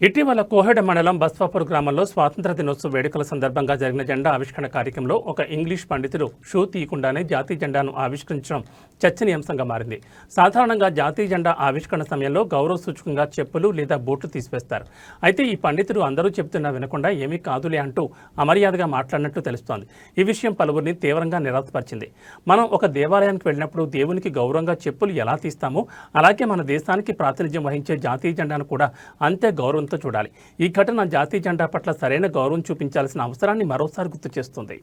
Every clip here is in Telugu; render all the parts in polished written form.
ఇటీవల కోహెడ మండలం బస్వాపూర్ గ్రామంలో స్వాతంత్ర దినోత్సవ వేడుకల సందర్భంగా జరిగిన జెండా ఆవిష్కరణ కార్యక్రమంలో ఒక ఇంగ్లీష్ పండితుడు షూ తీయకుండానే జాతీయ జెండాను ఆవిష్కరించడం చర్చనీయాంశంగా మారింది. సాధారణంగా జాతీయ జెండా ఆవిష్కరణ సమయంలో గౌరవ సూచకంగా చెప్పులు లేదా బూట్లు తీసివేస్తారు. అయితే ఈ పండితుడు అందరూ చెబుతున్నా వినకుండా ఏమీ కాదులే అంటూ అమర్యాదగా మాట్లాడినట్టు తెలుస్తోంది. ఈ విషయం పలువురిని తీవ్రంగా నిరాశపరిచింది. మనం ఒక దేవాలయానికి వెళ్ళినప్పుడు దేవునికి గౌరవంగా చెప్పులు ఎలా తీస్తామో అలాగే మన దేశానికి ప్రాతినిధ్యం వహించే జాతీయ జెండాను కూడా అంతే గౌరవం చూడాలి. ఈ ఘటన జాతీయ జెండా పట్ల సరైన గౌరవం చూపించాల్సిన అవసరాన్ని మరోసారి గుర్తు చేస్తుంది.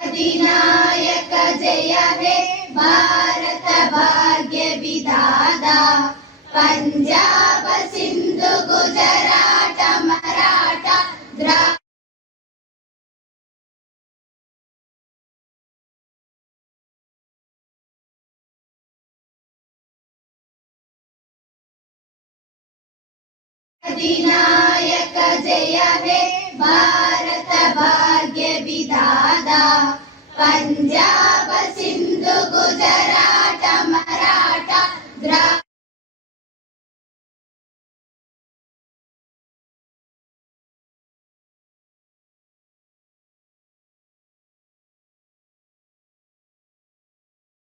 అధినాయక జయ హే భారత భాగ్య విధాత పంజాబ సింధు గుజరాట మరాఠ अधिनायक जय हे भारत भाग्य विधाता पंजाब सिंधु गुजरात मराठा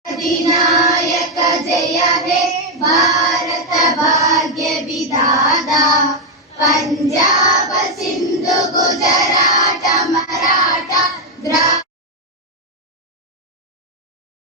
अधिनायक जय हे भारत भाग्य विधाता पंजाब सिंधु गुजरात